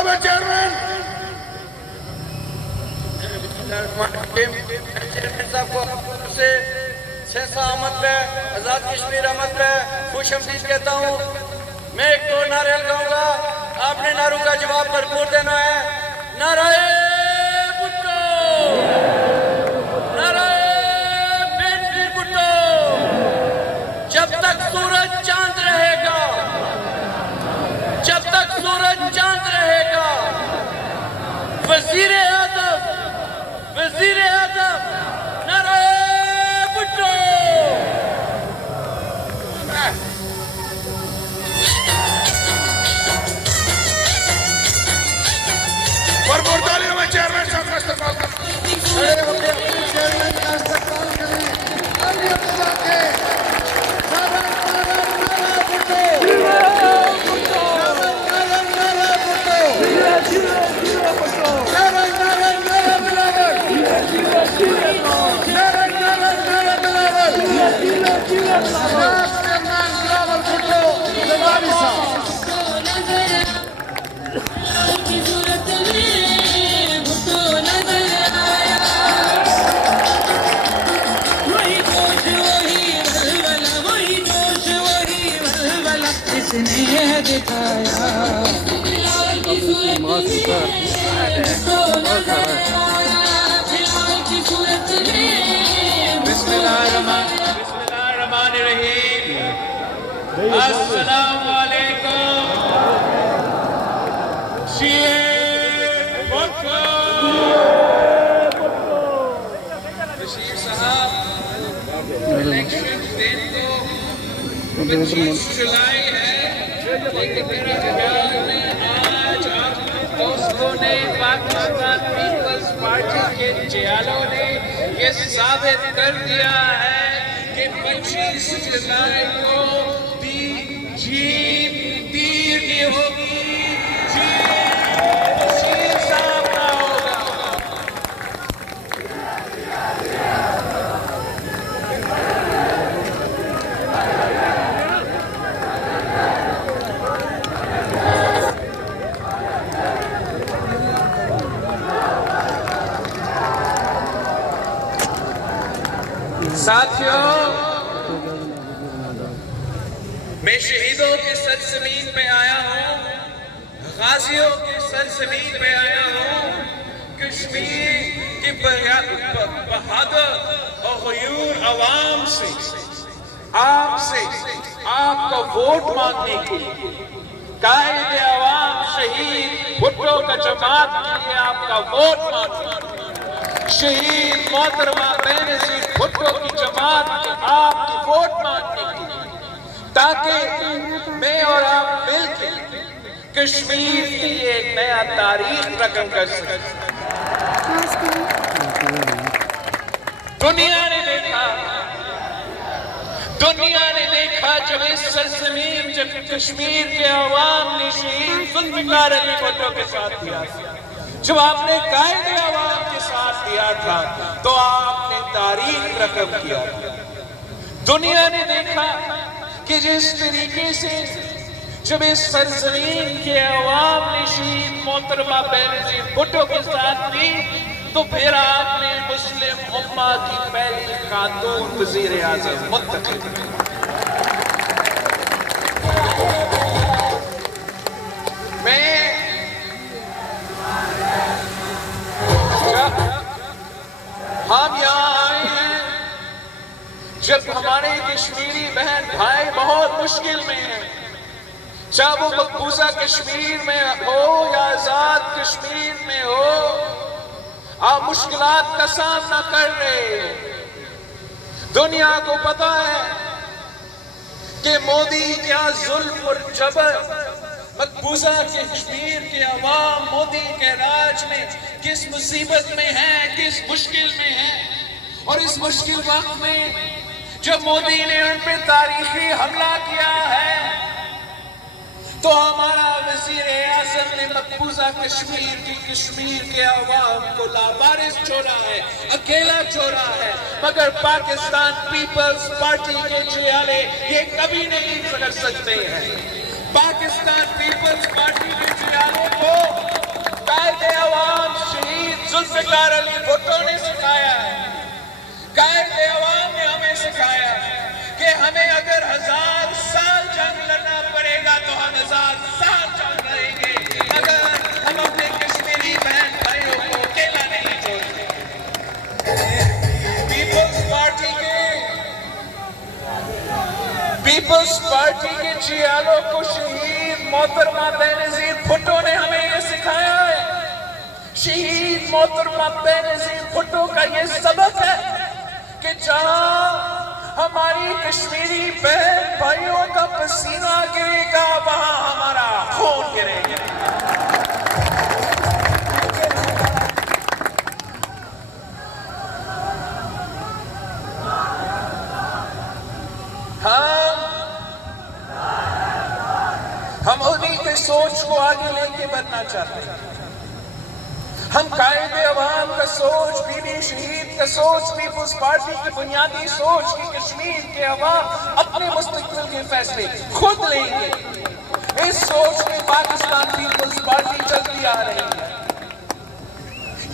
صاحب ہے چیئرمین صاحب کو سے سینسا احمد پہ آزاد کشمیر احمد پہ خوش آمدید کہتا ہوں. میں ایک دو نعرے لگاؤں گا, آپ نے نعروں کا جواب بھرپور دینا ہے. نعرہ بھٹو, نعرہ بینظیر بھٹو. جب تک سورج چاند رہے گا, جب تک سورج چاند رہے گا, وزیر اعظم نعرہ بھٹو. بھرپور تعلیم میں چیئرمین صاحب کا استقبال کریں. چیئرمین کا استقبال کریں. علی افضل کے نعرہ بھٹو, بسم اللہ الرحمن الرحیم. السلام علیکم. بشیر صاحب, الیکشن دن کو 25 جولائی ہے, لیکن میرا خیال میں آج آپ دوستوں نے پاکستان پیپلز پارٹی کے جیالوں نے یہ ثابت کر دیا ہے کہ 25 جولائی کو بھی جیت تیر کی ہوگی, جیت بشیر صاحب کا ہوگا. ساتھیوں, میں شہیدوں کی سرزمین پہ آیا ہوں, غازیوں کی سرزمین پہ آیا ہوں, کشمیر کی بہادر اور غیور عوام سے, آپ کا ووٹ مانگنے کے لیے, قائد عوام شہید بھٹو کا جماعت کے لیے آپ کا ووٹ مانگنے, شہید محترمہ بینظیر بھٹو کی جماعت کے آپ کی ووٹ مانگنے کے لیے, تاکہ میں اور آپ مل کے کشمیر کے لیے ایک نیا تاریخ رقم کر سکیں. دنیا نے دیکھا جب اس سرزمین, جب کشمیر کے عوام نے شہید ذوالفقار علی بھٹو کے ساتھ دیا, جب آپ نے قائد عوام کے ساتھ دیا تھا, تو آپ نے تاریخ رقم کیا تھا. دنیا نے دیکھا کہ جس طریقے سے جب اس سرزمین کے عوام نے شہید محترمہ بینظیر بھٹو کے ساتھ دی, تو پھر آپ نے مسلم امہ کی پہلی خاتون وزیر اعظم منتخب کی. ہم یہاں آئے ہیں جب ہمارے کشمیری بہن بھائی بہت مشکل میں ہیں, چاہے وہ مقبوضہ کشمیر میں ہو یا آزاد کشمیر میں ہو, آپ مشکلات کا سامنا کر رہے ہو. دنیا کو پتا ہے کہ مودی کیا ظلم اور جبر مقبوضہ کشمیر کے عوام مودی کے راج میں کس مصیبت میں ہیں, کس مشکل میں ہیں. اور اس مشکل وقت میں جب مودی نے ان پہ تاریخی حملہ کیا ہے, تو ہمارا وزیر اعظم نے مقبوضہ کشمیر کے عوام کو لابارس چھوڑا ہے, اکیلا چھوڑا ہے. مگر پاکستان پیپلز پارٹی کے جیالے یہ کبھی نہیں کر سکتے ہیں. پاکستان پیپلز پارٹی کے چیالوں کو قائد عوام شہید ذوالفقار علی بھٹو نے سکھایا ہے. قائد عوام نے ہمیں سکھایا کہ ہمیں اگر 1000 سال جنگ لڑنا پڑے گا تو ہم 1000 سال جنگ لڑیں گے مگر ہم اپنے کشمیری بہن بھائیوں کو اکیلا نہیں چھوڑیں گے. پیپلز پارٹی کے چیالوں کو شہید محترمہ بینظیر بھٹو نے ہمیں یہ سکھایا ہے. شہید محترمہ بینظیر بھٹو کا یہ سبق ہے کہ جہاں ہماری کشمیری بہن بھائیوں کا پسینہ گرے گا وہاں ہمارا خون گرے گا. ہم انہی کے سوچ کو آگے لے کے بڑھنا چاہتے ہیں. ہم قائد عوام کا سوچ، بی بی شہید کا سوچ، پیپلز پارٹی کی بنیادی سوچ کہ کشمیر کے عوام اپنے مستقبل کے فیصلے خود لیں گے، اس سوچ میں پاکستان پیپلز پارٹی چلتی آ رہی ہے.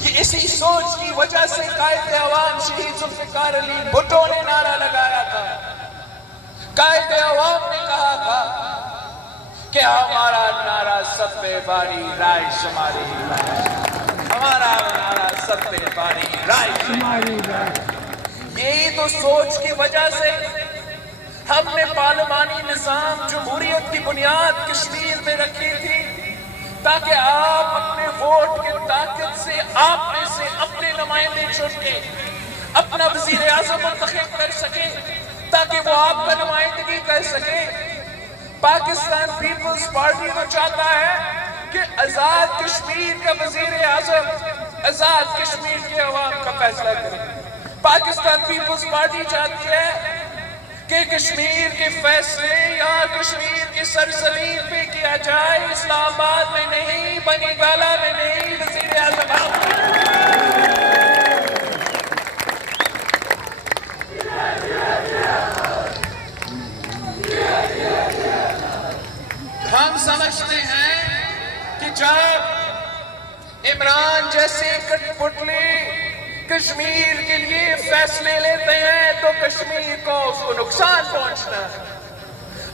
یہ اسی سوچ کی وجہ سے قائد عوام شہید ذوالفقار علی بھٹو نے نعرہ لگایا تھا. قائد عوام نے کہا تھا کہ ہمارا نعرہ سب پہ باری رائے شماری، ہمارا نعرہ سب پہ باری رائے شماری. یہی تو سوچ کی وجہ سے ہم نے پارلیمانی نظام جمہوریت کی بنیاد کشمیر میں رکھی تھی تاکہ آپ اپنے ووٹ کی طاقت سے آپ میں سے اپنے نمائندے چن کے اپنا وزیر اعظم منتخب کر سکیں تاکہ وہ آپ کا نمائندگی کر سکیں. پاکستان پیپلز پارٹی کو چاہتا ہے کہ آزاد کشمیر کا وزیر اعظم آزاد کشمیر کے عوام کا فیصلہ کرے. پاکستان پیپلز پارٹی چاہتی ہے کہ کشمیر کے فیصلے یا کشمیر کی سرزمین پہ کیا جائے، اسلام آباد میں نہیں، بنی گالہ میں نہیں، وزیر اعظم ہم سمجھتے ہیں کہ جب عمران جیسے کٹ پتلے کشمیر کے لیے فیصلے لیتے ہیں تو کشمیر کو اس کو نقصان پہنچنا ہے.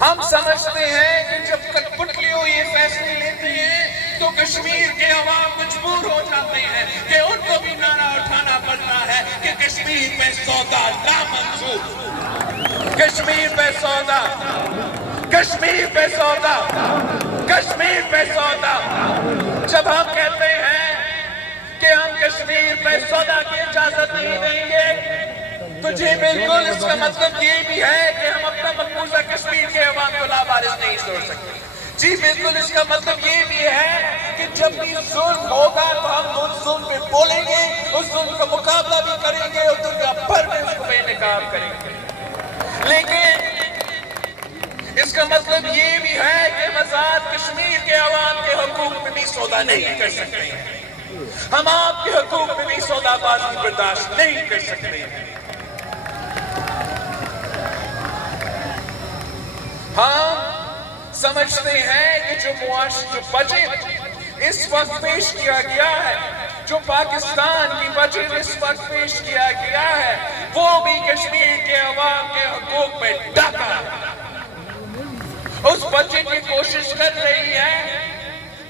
ہم سمجھتے ہیں کہ جب کٹ پتلیوں یہ فیصلے لیتے ہیں تو کشمیر کے عوام مجبور ہو جاتے ہیں کہ ان کو بھی نعرہ اٹھانا پڑتا ہے کہ کشمیر پہ سودا نامنظور، کشمیر پہ سودا، کشمیر پہ سودا، کشمیر پہ سودا. جب ہم کہتے ہیں کہ ہم کشمیر پہ سودا کی اجازت نہیں دیں گے تو جی بالکل اس کا مطلب یہ بھی ہے کہ ہم اپنا مقبوضہ کشمیر کے عوام کو لاوارث نہیں چھوڑ سکتے. جی بالکل اس کا مطلب یہ بھی ہے کہ جب بھی ظلم ہوگا تو ہم اس ظلم پہ بولیں گے، اس ظلم کا مقابلہ بھی کریں گے اور دنیا بھر میں اس کو بے نقاب کریں گے. لیکن اس کا مطلب یہ بھی ہے کہ ہم آزاد کشمیر کے عوام کے حقوق میں بھی سودا نہیں کر سکتے ہیں. ہم آپ کے حقوق میں بھی سودا بازی برداشت نہیں کر سکتے ہیں. ہم سمجھتے ہیں کہ جو بجٹ اس وقت پیش کیا گیا ہے، جو پاکستان کی بجٹ اس وقت پیش کیا گیا ہے، وہ بھی کشمیر کے عوام کے حقوق میں ڈاکہ ہے. اس بجٹ کی کوشش کر رہی ہے،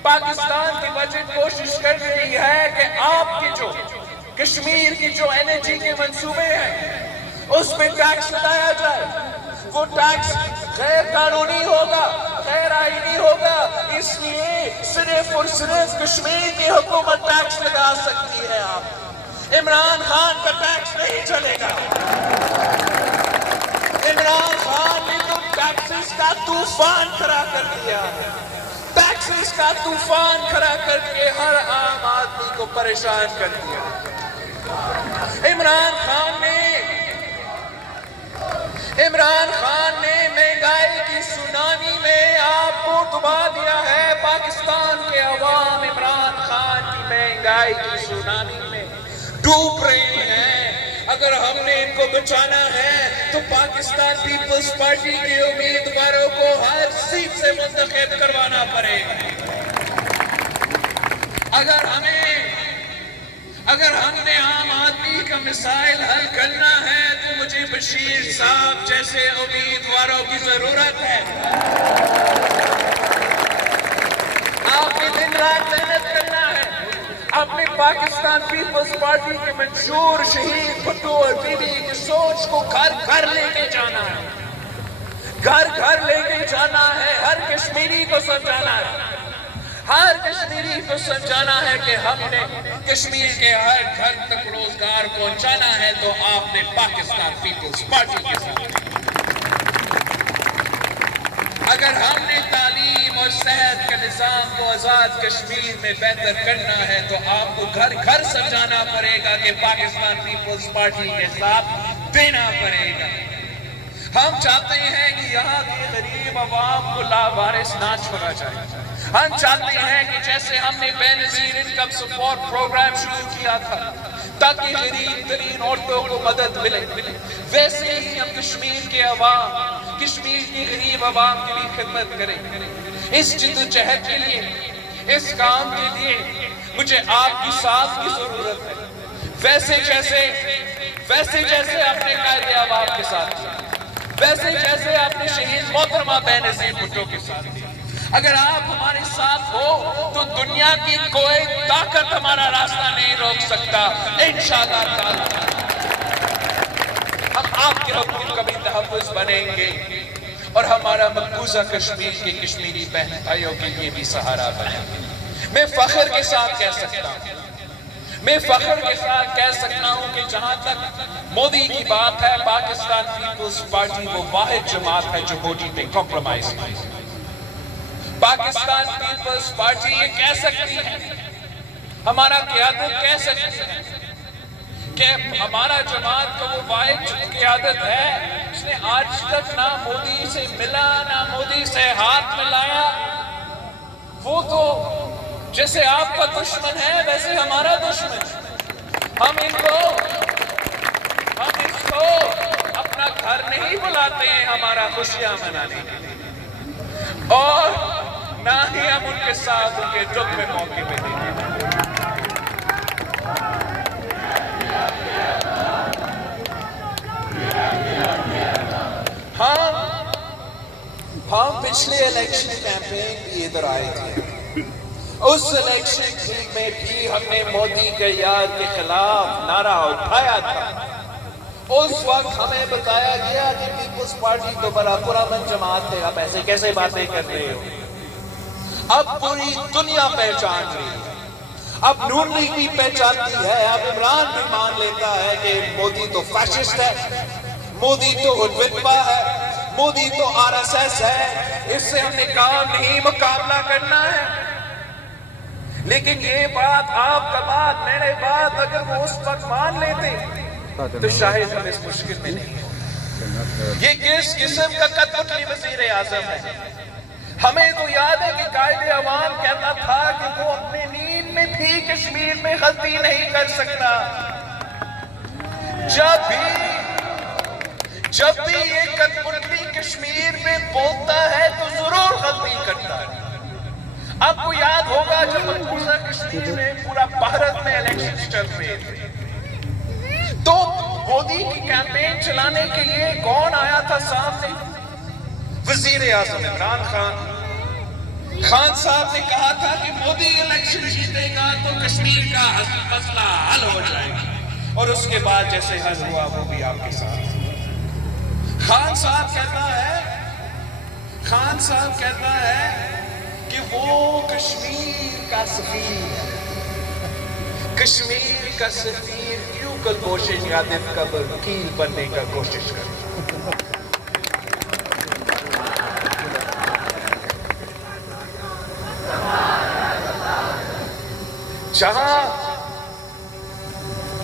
پاکستان کی بجٹ کوشش کر رہی ہے کہ آپ کی جو کشمیر کی جو انرجی کے منصوبے ہیں اس پہ ٹیکس لگایا جائے. وہ ٹیکس غیر قانونی ہوگا، غیر آئینی ہوگا، اس لیے صرف اور صرف کشمیر کی حکومت ٹیکس لگا سکتی ہے. آپ عمران خان کا ٹیکس نہیں چلے گا. عمران خان نے تو ٹیکسز کا طوفان کھڑا کر دیا ہے، ٹیکسز کا طوفان کھڑا کر کے ہر عام آدمی کو پریشان کر دیا. عمران خان نے مہنگائی کی سونامی میں آپ کو ڈبا دیا ہے. پاکستان کے عوام عمران خان کی مہنگائی کی سونامی میں ڈوب رہے ہیں. اگر ہم نے ان کو بچانا ہے تو پاکستان پیپلز پارٹی کے امیدواروں کو ہر سیٹ سے منتخب جانا پڑے گا۔ اگر ہم نے عام آدمی کا مسائل حل کرنا ہے تو مجھے بشیر صاحب جیسے امیدواروں کی ضرورت ہے۔ آپ نے دن رات محنت کرنا ہے، اپنی پاکستان پیپلز پارٹی کے منشور شہید بھٹو اور بی بی کی سوچ کو گھر گھر لے کے جانا ہے، گھر گھر لے کے جانا ہے، ہر کشمیری کو سمجھانا ہے، ہر کشمیری کو سمجھانا ہے کہ ہم نے کشمیر کے ہر گھر تک روزگار پہنچانا ہے تو آپ نے پاکستان پیپلز پارٹی کے ساتھ۔ اگر ہم نے تعلیم اور صحت کے نظام کو آزاد کشمیر میں بہتر کرنا ہے تو آپ کو گھر گھر سمجھانا پڑے گا کہ پاکستان پیپلز پارٹی کے ساتھ دینا پڑے گا۔ ہم چاہتے ہیں کہ یہاں کی غریب عوام کو لاوارث نہ چھوڑا جائے۔ ہم چاہتے ہیں کہ جیسے ہم نے بے نظیر انکم سپورٹ پروگرام شروع کیا تھا تاکہ غریب ترین عورتوں کو مدد ملے، ویسے ہی ہم کشمیر کے عوام، کشمیر کی غریب عوام کے لیے خدمت کریں۔ اس جدوجہد کے لیے، اس کام کے لیے مجھے آپ کی ساتھ کی ضرورت ہے، ویسے جیسے آپ نے قائد عوام کے ساتھ کیا، ویسے جیسے آپ نے شہید محترمہ بے نظیر بھٹو کے ساتھ کیا۔ اگر آپ ہمارے ساتھ ہو تو دنیا کی کوئی طاقت ہمارا راستہ نہیں روک سکتا۔ انشاءاللہ تعالی ہم آپ کے حقوق کا بھی تحفظ بنیں گے اور ہمارا مقبوضہ کشمیر کے کشمیری بہن بھائیوں کے لیے بھی سہارا بنیں گے۔ میں فخر کے ساتھ کہہ سکتا ہوں کہ جہاں تک مودی کی بات ہے، پاکستان پیپلز پارٹی وہ واحد جماعت ہے جو مودی پہ کمپرومائز نہیں۔ پاکستان پیپلز پارٹی یہ کہہ سکتی ہے، ہمارا قیادت کہہ سکتی ہے کہ ہمارا جماعت کا وہ واحد قیادت ہے اس نے آج تک نہ مودی سے ملا، نہ مودی سے ہاتھ ملایا۔ وہ تو جیسے آپ کا دشمن ہے ویسے ہمارا دشمن ہے۔ ہم اس کو اپنا گھر نہیں بلاتے ہیں ہمارا خوشیاں منانے کے لیے، اور نہ ہی ہم ان کے ساتھ ان کے دکھ میں موقع پہ دیں گے۔ ہم پچھلے الیکشن کیمپین بھی ادھر آئے تھے، اس الیکشن میں بھی ہم نے مودی کے یاد کے خلاف نعرہ اٹھایا تھا۔ اس وقت ہمیں بتایا گیا کہ پیپلز پارٹی تو بڑا پرامن جماعت ہے، آپ ایسے کیسے باتیں کر رہے ہو؟ اب پوری دنیا پہچان رہی ہے، اب نون لیگ بھی پہچانتی ہے، اب عمران بھی مان لیتا ہے کہ مودی تو فیشسٹ ہے، مودی تو ہڈوپا ہے، مودی تو آر ایس ایس ہے، اس سے ہم نے کام نہیں مقابلہ کرنا ہے۔ لیکن یہ بات، آپ کا بات، میرے بات اگر وہ اس وقت مان لیتے تو شاید ہم اس مشکل میں نہیں ہو۔ یہ کس قسم کا کٹپٹلی وزیر اعظم ہے؟ ہمیں تو یاد ہے کہ قائد عوام کہتا تھا کہ وہ اپنی نیند میں بھی کشمیر میں غلطی نہیں کر سکتا۔ جب بھی یہ کٹپٹلی کشمیر میں بولتا ہے تو ضرور غلطی کرتا ہے۔ آپ کو یاد ہوگا جب مقبوضہ کشمیر میں پورا بھارت میں الیکشن چل رہے تھے تو مودی کی کیمپین چلانے کے لیے کون آیا تھا سامنے؟ وزیر اعظم عمران خان صاحب نے کہا تھا کہ مودی الیکشن جیتے گا تو کشمیر کا مسئلہ حل ہو جائے گا، اور اس کے بعد جیسے حل ہوا وہ بھی آپ کے ساتھ۔ خان صاحب کہتا ہے کہ وہ کشمیر کا سفیر ہے، کشمیر کا سفیر کیوں کلبھوشن یادو کا وکیل بننے کا کوشش کرتا ہے۔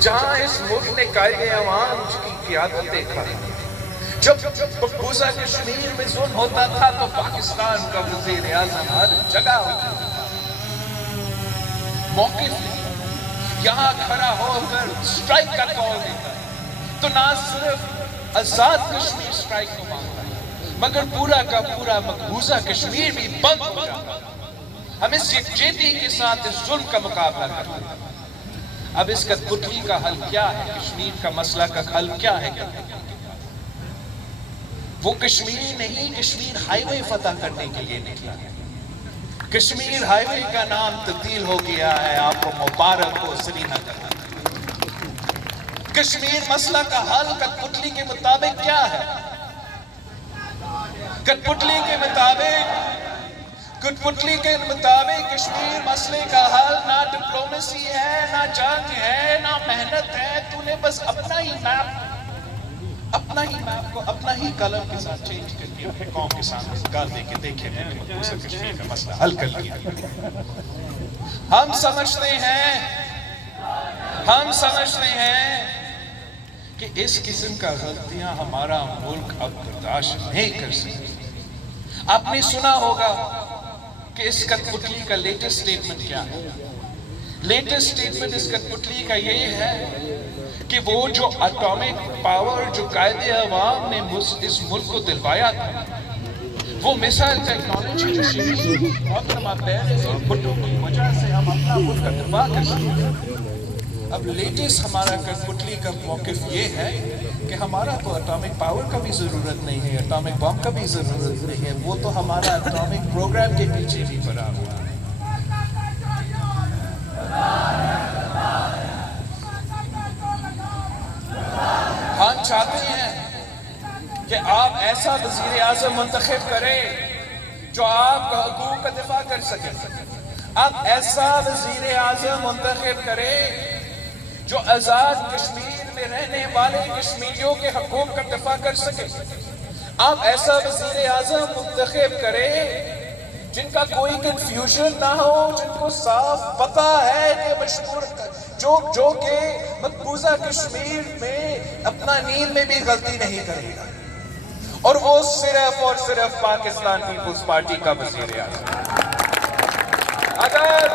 جہاں اس ملک نے قائد عوام کی قیادت دیکھا، جب مقبوضہ کشمیر میں ظلم ہوتا تھا تو پاکستان کا وزیر اعظم ہر جگہ ہوتا تھا، موقف یہاں کھڑا ہو کر سٹرائک کا کال دیتا ہے، تو نہ صرف آزاد کشمیر سٹرائک کو مانگتا ہے مگر پورا کا پورا مقبوضہ کشمیر بھی بند ہو جاتا. ہم اس یکجہتی کے ساتھ اس ظلم کا مقابلہ کرتے ہیں. اب اس کٹپتلی کا حل کیا ہے؟ کشمیر کا مسئلہ کا حل کیا ہے؟ وہ کشمیر نہیں، کشمیر ہائی وے فتح کرنے کے لیے نکلا ہے. کشمیر ہائی وے کا نام تبدیل ہو گیا ہے. آپ کو مبارک ہو سری نگر. کشمیر مسئلہ کا حل کٹپتلی کے مطابق کیا ہے؟ کٹپتلی کے مطابق کشمیر مسئلے کا حل نہ ڈپلومیسی ہے، نہ جنگ ہے، نہ محنت ہے. تو نے بس اپنا ہی میپ کو اپنا ہی قلم کے ساتھ چینج کر دیا ہے. قوم کے سامنے گال دے کے دیکھے میں نے مقبوضہ کشمیر کا مسئلہ حل کر لیا. ہم سمجھتے ہیں کہ اس قسم کا غلطیاں ہمارا ملک اب برداشت نہیں کر سکتے. آپ نے سنا ہوگا کہ اس کٹپتلی کا لیٹسٹ سٹیٹمنٹ کیا ہے. لیٹسٹ سٹیٹمنٹ اس کٹپتلی کا یہ ہے کہ وہ جو اٹامک پاور جو قائد عوام نے اس ملک کو دلوایا تھا، وہ میسائل ٹیکنالوجی جو شہید محترمہ بینظیر بھٹو کی وجہ سے ہم اپنا ملک کا دفاع کر سکتے ہیں. اب لیٹسٹ ہمارا کٹپتلی کا موقف یہ ہے کہ ہمارا تو اٹامک پاور کا بھی ضرورت نہیں ہے، اٹامک بم کا بھی ضرورت نہیں ہے. وہ تو ہمارا اٹامک پروگرام کے پیچھے بھی پڑا ہوا ہے. ہم چاہتے ہیں کہ آپ ایسا وزیر اعظم منتخب کریں جو آپ کا حقوق کا دفاع کر سکے. آپ ایسا وزیر اعظم منتخب کریں جو آزاد کشمیر میں رہنے والے کشمیریوں کے حقوق کا دفاع کر سکے. آپ ایسا وزیر اعظم منتخب کریں جن کا کوئی کنفیوژن نہ ہو، جن کو صاف پتہ ہے کہ مشہور جو کہ مقبوضہ کشمیر میں اپنا نیند میں بھی غلطی نہیں کرے گا، اور وہ صرف اور صرف پاکستان پیپلز پارٹی کا وزیر اعظم. اگر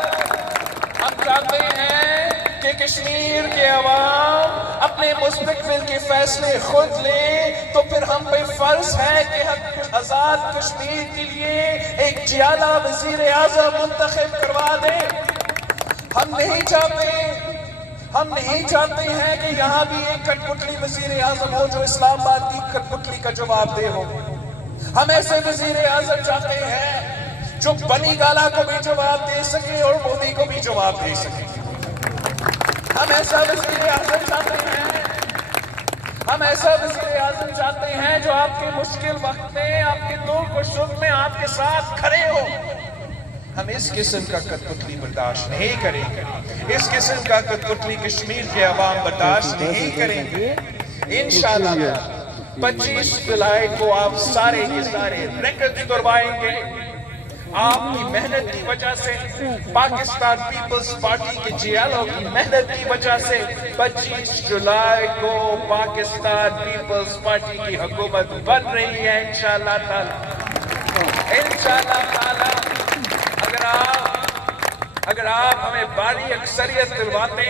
ہم چاہتے ہیں کہ کشمیر کے عوام اپنے مستقبل کے فیصلے خود لیں، تو پھر ہم پہ فرض ہے کہ ہم آزاد کشمیر کے لیے ایک جیالہ وزیر اعظم منتخب کروا دیں. ہم نہیں چاہتے ہیں کہ یہاں بھی ایک کٹپتلی وزیر اعظم ہو جو اسلام آباد کی کٹپتلی کا جواب دے ہو. ہم ایسے وزیر اعظم چاہتے ہیں جو بنی گالا کو بھی جواب دے سکے اور مودی کو بھی جواب دے سکے. ہم ایسا وزیر اعظم چاہتے ہیں جو آپ کے مشکل وقت میں، آپ کے دکھ و سکھ میں آپ کے ساتھ کھڑے ہو. ہم اس قسم کا کٹپتلی برداشت نہیں کریں گے. اس قسم کا کٹپتلی کشمیر کے عوام برداشت نہیں کریں گے. انشاءاللہ 25 جولائی کو آپ سارے کے سارے ریکارڈ کروائیں گے. آپ کی محنت کی وجہ سے، پاکستان پیپلز پارٹی کے جیالوں کی محنت کی وجہ سے 25 جولائی کو پاکستان پیپلز پارٹی کی حکومت بن رہی ہے انشاءاللہ تعالی. انشاءاللہ تعالی اگر آپ ہمیں بھاری اکثریت دلواتے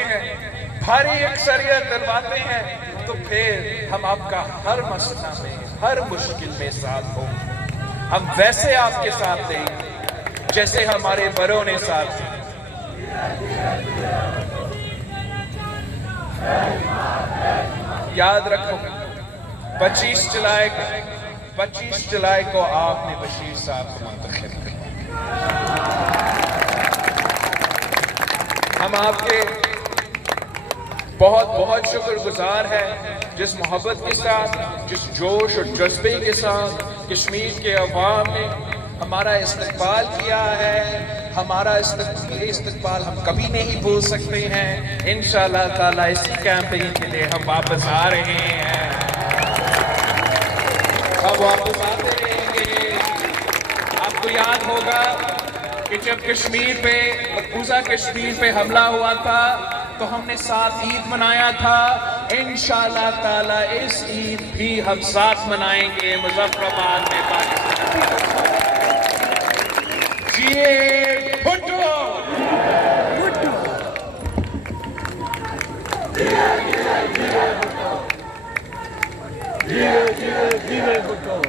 ہیں تو پھر ہم آپ کا ہر مسئلہ میں، ہر مشکل میں ساتھ ہوں. ہم ویسے آپ کے ساتھ دیں جیسے ہمارے بڑوں نے ساتھ دیا. یاد رکھو 25 جولائی کو آپ نے بشیر صاحب کو منتخب کیا. ہم آپ کے بہت بہت شکر گزار ہیں جس محبت کے ساتھ، جس جوش اور جذبے کے ساتھ کشمیر کے عوام نے ہمارا استقبال کیا ہے. ہمارا استقبال ہم کبھی نہیں بھول سکتے ہیں. انشاءاللہ تعالیٰ اسی کیمپین کے لیے ہم واپس آ رہے ہیں. ہم واپس آتے رہیں گے. آپ کو یاد ہوگا کہ جب کشمیر پہ، مقبوضہ کشمیر پہ حملہ ہوا تھا تو ہم نے ساتھ عید منایا تھا. انشاءاللہ تعالیٰ اس عید بھی ہم ساتھ منائیں گے مظفر آباد میں پاکستان. جیے بھٹو! جیے بھٹو!